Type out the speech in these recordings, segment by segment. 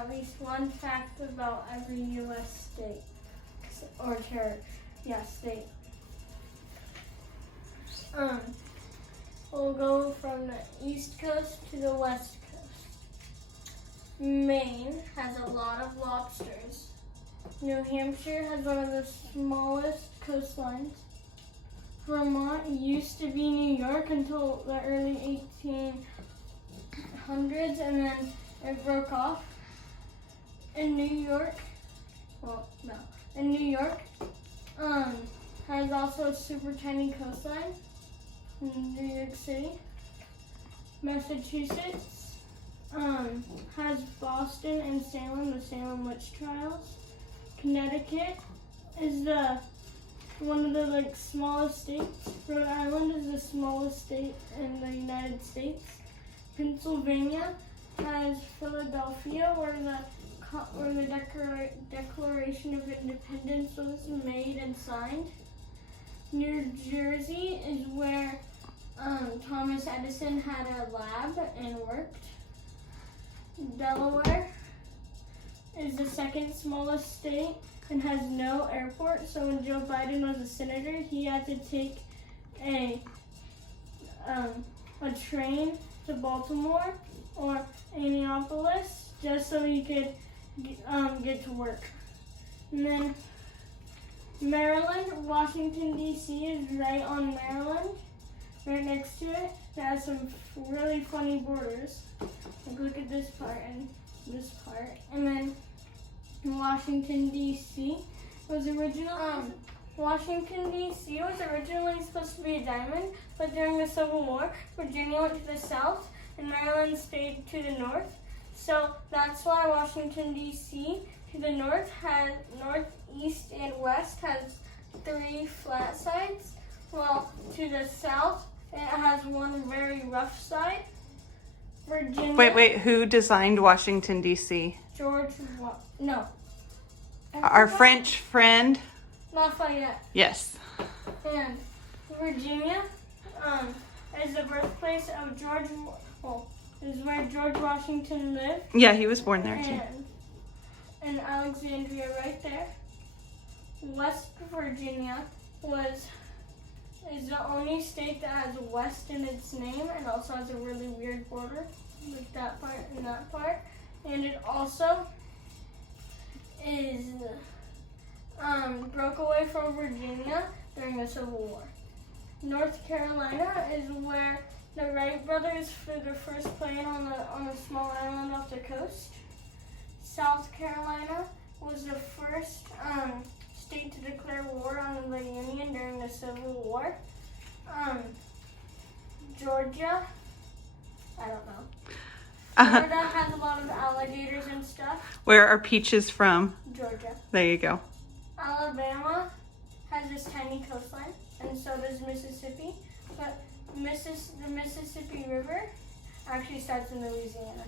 at least one fact about every U.S. state or state. We'll go from the East Coast to the West Coast. Maine has a lot of lobsters. New Hampshire has one of the smallest coastlines. Vermont used to be New York until the early 1800s, and then it broke off. In New York has also a super tiny coastline. In New York City. Massachusetts has Boston and Salem, the Salem witch trials. Connecticut is one of the smallest states. Rhode Island is the smallest state in the United States. Pennsylvania has Philadelphia, where the Declaration of Independence was made and signed. New Jersey is where Thomas Edison had a lab and worked. Delaware is the second smallest state and has no airport. So when Joe Biden was a senator, he had to take a train to Baltimore or Indianapolis just so he could get to work. And then Maryland, Washington, D.C. is right on Maryland, right next to it. It has some really funny borders. Look at this part and this part. And then Washington, D.C. was Washington, D.C. was originally supposed to be a diamond, but during the Civil War, Virginia went to the south and Maryland stayed to the north. So that's why Washington, D.C. to the north east, and west has 3 flat sides, while to the south it has one very rough side. Virginia. Wait, who designed Washington, D.C.? Our French friend? Lafayette. Yes. And Virginia is the birthplace of is where George Washington lived. Yeah, he was born there too. And Alexandria right there. West Virginia is the only state that has west in its name, and also has a really weird border, like that part and that part. And it also is broke away from Virginia during the Civil War. North Carolina is where the Wright brothers flew their first plane on a small island off the coast. South Carolina was the first state to declare war on the Union during the Civil War. Georgia, I don't know. Florida has a lot of alligators and stuff. Where are peaches from? Georgia. There you go. Alabama has this tiny coastline, and so does Mississippi. But the Mississippi River actually starts in Louisiana.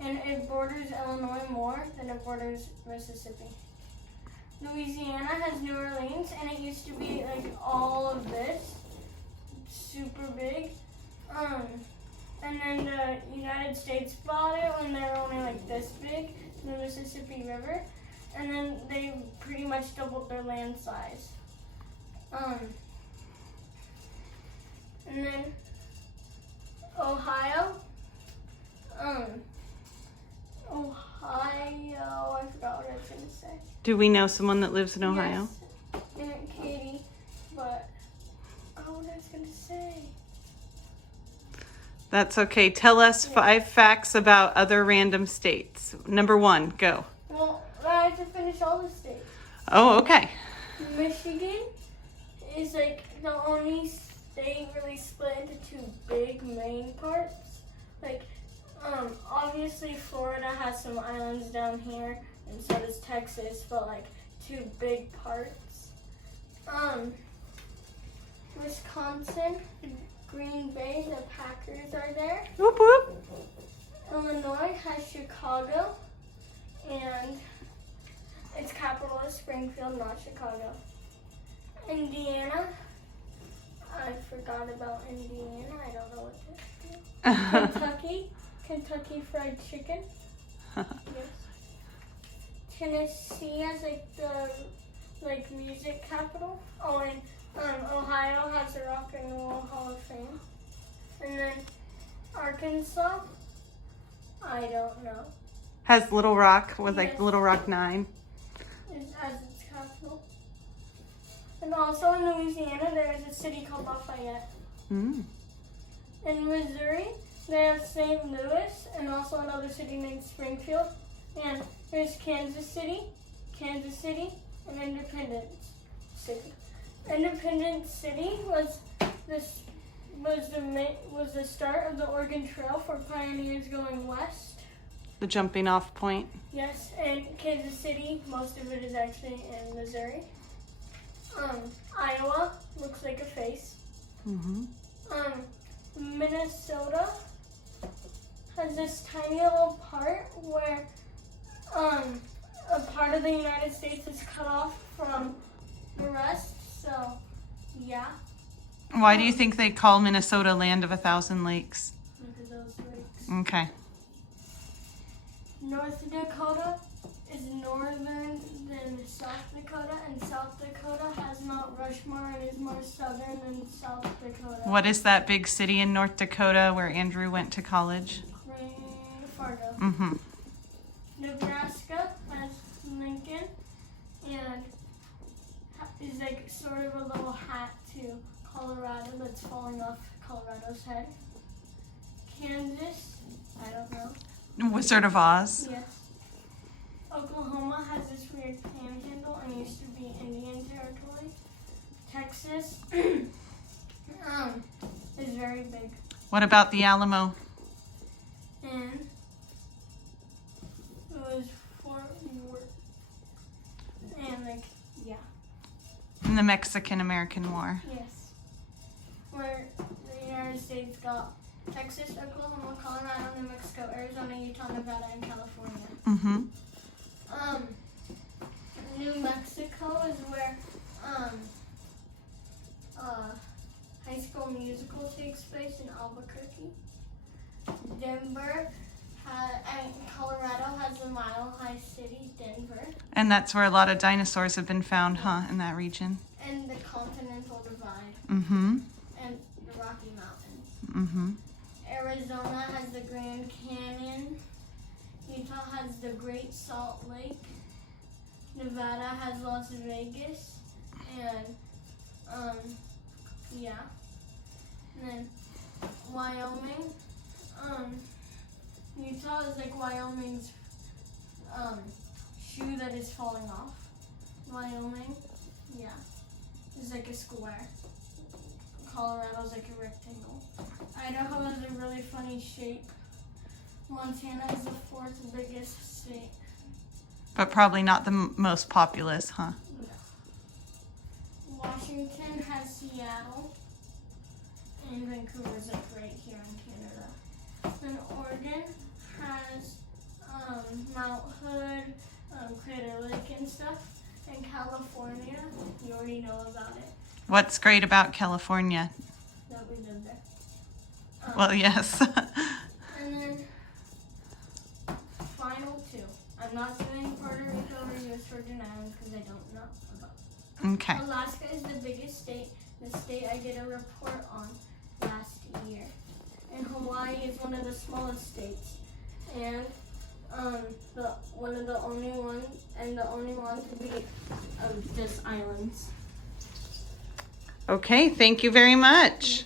And it borders Illinois more than it borders Mississippi. Louisiana has New Orleans, and it used to be all of this, super big. And then the United States bought it when they were only this big, the Mississippi River. And then they pretty much doubled their land size. And then Ohio. I forgot what I was going to say. Do we know someone that lives in Ohio? Yes, Aunt Katie, but what I was going to say. That's okay. Tell us 5 facts about other random states. Number 1, go. Well, I have to finish all the states. Oh, okay. Michigan is the only state really split into 2 big main parts. Obviously Florida has some islands down here, and so does Texas, but 2 big parts. Wisconsin, Green Bay, the Packers are there. Whoop whoop. Illinois has Chicago, and its capital is Springfield, not Chicago. Indiana, I forgot about Indiana. I don't know what to do. Kentucky Fried Chicken. Yes. Tennessee has the music capital. Oh, and Ohio has the Rock and Roll Hall of Fame. And then Arkansas, I don't know. Has Little Rock with like Yes. Little Rock 9. As its capital. And also in Louisiana, there is a city called Lafayette. Mm. In Missouri, they have St. Louis and also another city named Springfield. And there's Kansas City, and Independence City. Independence City was the start of the Oregon Trail for pioneers going west. The jumping off point. Yes, and Kansas City, most of it is actually in Missouri. Iowa looks like a face. Mm-hmm. Minnesota has this tiny little part where a part of the United States is cut off from the rest. So, yeah. Why do you think they call Minnesota Land of 1,000 Lakes? Look at those lakes. Okay. North Dakota is northern than South Dakota, and South Dakota has Mount Rushmore and is more southern than South Dakota. What is that big city in North Dakota where Andrew went to college? Fargo. Mm-hmm. Nebraska has Lincoln and is like sort of a little hat to Colorado that's falling off Colorado's head. Kansas, I don't know. Wizard of Oz. Yes. Oklahoma has this weird panhandle and used to be Indian territory. Texas is very big. What about the Alamo? And it was Fort Worth. And yeah. In the Mexican-American War. Yes. Where the United States got Texas, Oklahoma, Colorado, New Mexico, Arizona, Utah, Nevada, and California. Mm-hmm. New Mexico is where High School Musical takes place in Albuquerque. Denver and Colorado has the Mile High City, Denver. And that's where a lot of dinosaurs have been found, huh, in that region? And the Continental Divide. Mm-hmm. And the Rocky Mountains. Mm-hmm. Arizona has the Grand Canyon. Utah has the Great Salt Lake. Nevada has Las Vegas. And, yeah. And then Wyoming. Utah is like Wyoming's shoe that is falling off. Wyoming, yeah, is like a square. Colorado's like a rectangle. Idaho has a really funny shape. Montana is the 4th biggest state. But probably not the most populous, huh? No. Washington has Seattle. And Vancouver's like right here in Canada. Then Oregon has Mount Hood, Crater Lake and stuff. And California, you already know about it. What's great about California? That we live there. Well, yes. And then final 2. I'm not doing Puerto Rico or US Virgin Islands because I don't know about. Okay. Alaska is the biggest state, the state I did a report on last year. And Hawaii is one of the smallest states. And one of the only one to be of just islands. Okay, thank you very much.